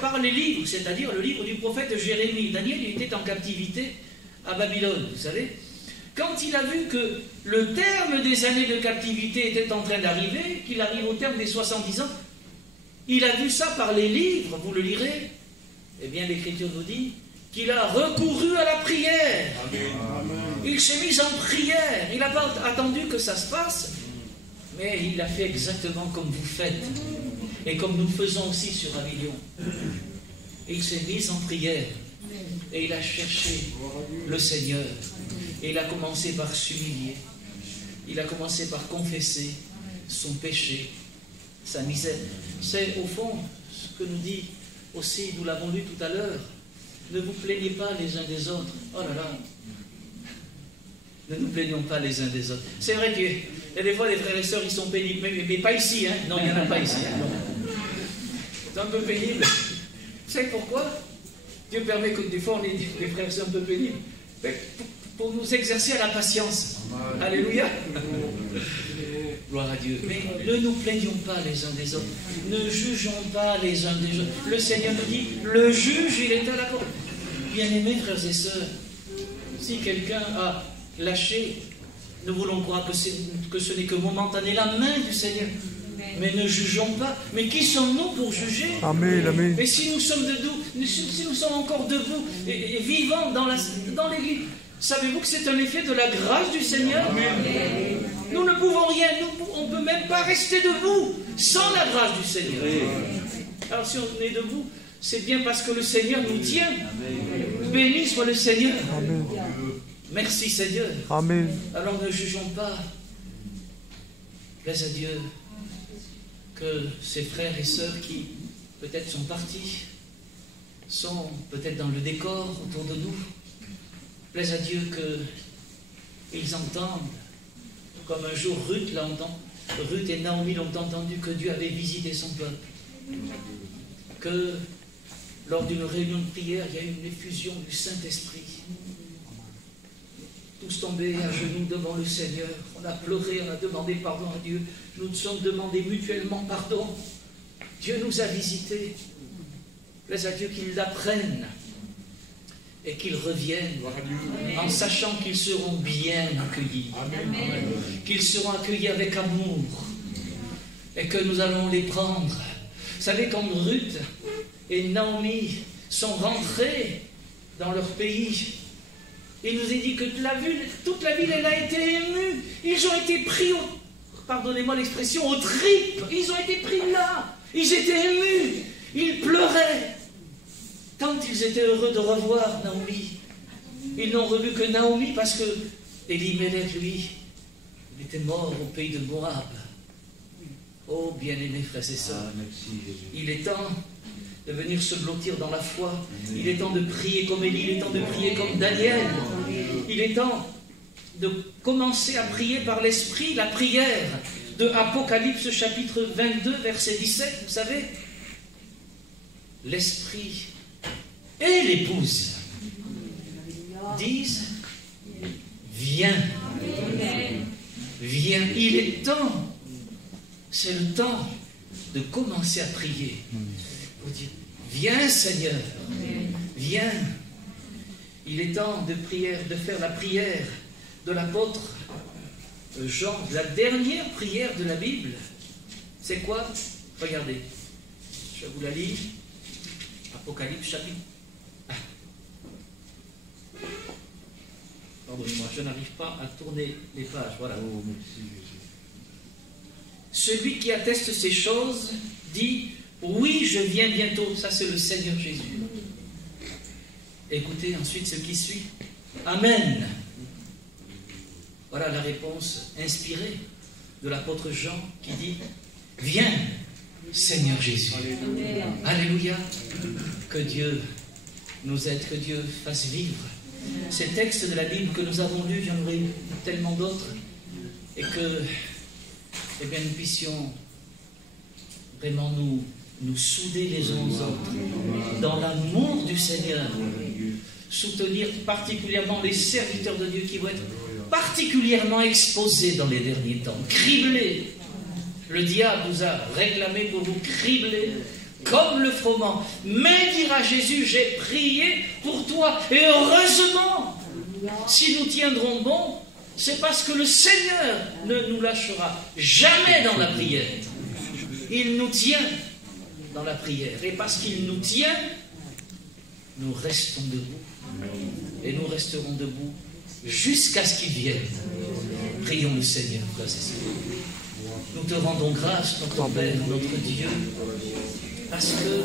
par les livres, c'est-à-dire le livre du prophète Jérémie, Daniel il était en captivité à Babylone, vous savez, quand il a vu que le terme des années de captivité était en train d'arriver, qu'il arrive au terme des 70 ans, il a vu ça par les livres, vous le lirez, eh bien l'Écriture nous dit qu'il a recouru à la prière. Amen. Il s'est mis en prière, il n'a pas attendu que ça se passe, mais il a fait exactement comme vous faites, et comme nous faisons aussi sur Avignon. Il s'est mis en prière. Et il a cherché le Seigneur. Et il a commencé par s'humilier. Il a commencé par confesser son péché, sa misère. C'est au fond ce que nous dit aussi, nous l'avons lu tout à l'heure. Ne vous plaignez pas les uns des autres. Oh là là. Ne nous plaignons pas les uns des autres. C'est vrai qu'il y a des fois les frères et sœurs, ils sont pénibles. Mais pas ici, hein. Non, il n'y en a pas ici. C'est un peu pénible. Vous savez pourquoi? Dieu permet que des fois on ait des frères et sœurs un peu pénibles. Pour nous exercer à la patience. Alléluia. Gloire à Dieu. Mais ne nous plaignons pas les uns des autres. Ne jugeons pas les uns des autres. Le Seigneur nous dit, le juge, il est à la porte. Bien-aimés frères et sœurs, si quelqu'un a lâché, nous voulons croire que ce n'est que momentané, la main du Seigneur. Mais ne jugeons pas. Mais qui sommes-nous pour juger? Amen, amen. Et si nous sommes debout, si nous sommes encore debout et vivants dans l'église, savez-vous que c'est un effet de la grâce du Seigneur? Amen. Nous ne pouvons rien, on ne peut même pas rester debout sans la grâce du Seigneur. Alors si on est debout, c'est bien parce que le Seigneur nous tient. Béni soit le Seigneur. Amen. Merci Seigneur. Amen. Alors ne jugeons pas. Plaise à Dieu que ces frères et sœurs qui peut-être sont partis, sont peut-être dans le décor autour de nous. Plaise à Dieu qu'ils entendent, comme un jour Ruth l'a entendu, Ruth et Naomi l'ont entendu, que Dieu avait visité son peuple. Que lors d'une réunion de prière, il y a eu une effusion du Saint-Esprit. Tous tombés à genoux devant le Seigneur. On a pleuré, on a demandé pardon à Dieu. Nous nous sommes demandé mutuellement pardon. Dieu nous a visités. Plaise à Dieu qu'ils l'apprennent et qu'ils reviennent en sachant qu'ils seront bien accueillis. Amen. Qu'ils seront accueillis avec amour et que nous allons les prendre. Vous savez, quand Ruth et Naomi sont rentrés dans leur pays, il nous est dit que toute la ville, elle a été émue. Ils ont été pris, pardonnez-moi l'expression, aux tripes. Ils ont été pris là. Ils étaient émus. Ils pleuraient. Tant ils étaient heureux de revoir Naomi. Ils n'ont revu que Naomi parce que Elimelech, lui, il était mort au pays de Moab. Oh, bien-aimés frères et sœurs, il est temps de venir se blottir dans la foi. Il est temps de prier comme Élie, il est temps de prier comme Daniel. Il est temps de commencer à prier par l'Esprit, la prière de Apocalypse chapitre 22, verset 17, vous savez. L'Esprit et l'épouse disent, viens, viens. Il est temps, c'est le temps de commencer à prier. Pour dire, viens Seigneur, viens. Il est temps de faire la prière de l'apôtre Jean, la dernière prière de la Bible. C'est quoi? Regardez, je vous la lis. Apocalypse chapitre. Pardonnez-moi, je n'arrive pas à tourner les pages. Voilà. Celui qui atteste ces choses dit, oui, je viens bientôt. Ça, c'est le Seigneur Jésus. Écoutez ensuite ce qui suit. Amen. Voilà la réponse inspirée de l'apôtre Jean qui dit, viens, Seigneur Jésus. Alléluia. Que Dieu nous aide, que Dieu fasse vivre ces textes de la Bible que nous avons lus. Il y en aurait tellement d'autres. Et que, eh bien, nous puissions vraiment nous souder les uns aux autres dans l'amour du Seigneur. Soutenir particulièrement les serviteurs de Dieu qui vont être particulièrement exposés dans les derniers temps, criblés. Le diable vous a réclamé pour vous cribler comme le froment. Mais, dira Jésus, j'ai prié pour toi. Et heureusement, si nous tiendrons bon, c'est parce que le Seigneur ne nous lâchera jamais dans la prière. Il nous tient dans la prière. Et parce qu'il nous tient, nous restons debout. Et nous resterons debout jusqu'à ce qu'il vienne. Prions le Seigneur, frères et sœurs. Nous te rendons grâce, notre Père, notre Dieu, parce que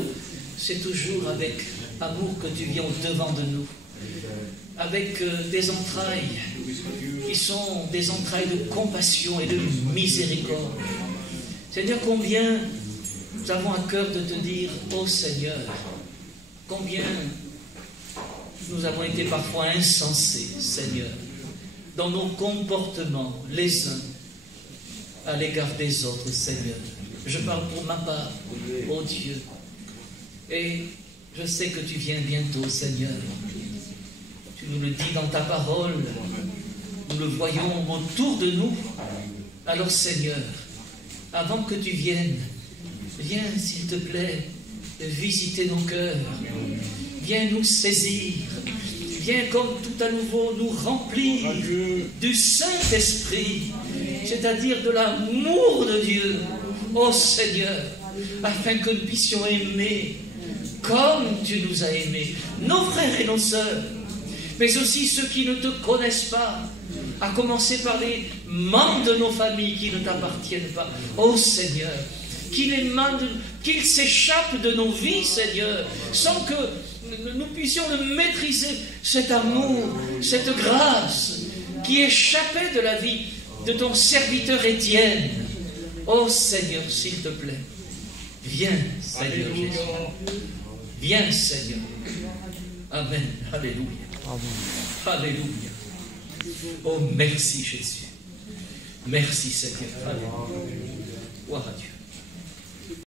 c'est toujours avec Amour que tu viens au-devant de nous, avec des entrailles qui sont des entrailles de compassion et de miséricorde. Seigneur, combien nous avons à cœur de te dire, ô Seigneur, combien nous avons été parfois insensés, Seigneur, dans nos comportements, les uns à l'égard des autres, Seigneur. Je parle pour ma part, ô Dieu. Et je sais que tu viens bientôt, Seigneur. Tu nous le dis dans ta parole. Nous le voyons autour de nous. Alors, Seigneur, avant que tu viennes, viens, s'il te plaît, visiter nos cœurs. Viens nous saisir. Viens comme tout à nouveau nous remplir du Saint-Esprit, c'est-à-dire de l'amour de Dieu, ô Seigneur, afin que nous puissions aimer comme tu nous as aimés, nos frères et nos sœurs, mais aussi ceux qui ne te connaissent pas, à commencer par les membres de nos familles qui ne t'appartiennent pas. Ô Seigneur, qu'ils s'échappent de nos vies, Seigneur, sans que nous puissions le maîtriser, cet amour, cette grâce qui échappait de la vie de ton serviteur Étienne. Ô Seigneur, s'il te plaît, viens, Seigneur Jésus. Viens, Seigneur. Amen. Alléluia. Alléluia. Oh, merci, Jésus. Merci, Seigneur. Alléluia. Gloire à Dieu.